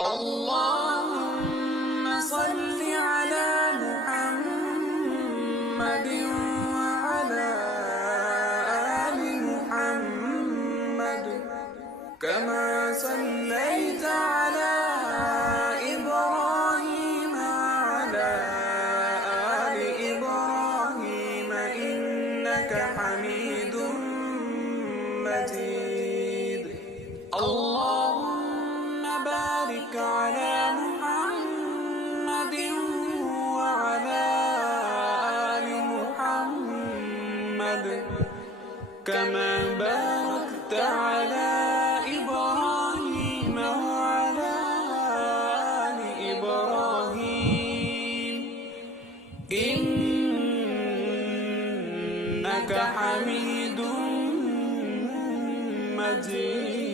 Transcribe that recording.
اللهم صل على محمد وعلى آل محمد كما صليت على إبراهيم وعلى آل إبراهيم إنك حميد مجيد. اللهم بارك على محمد وعلى آل محمد كما باركت على إبراهيم وعلى آل إبراهيم إنك حميد مجيد.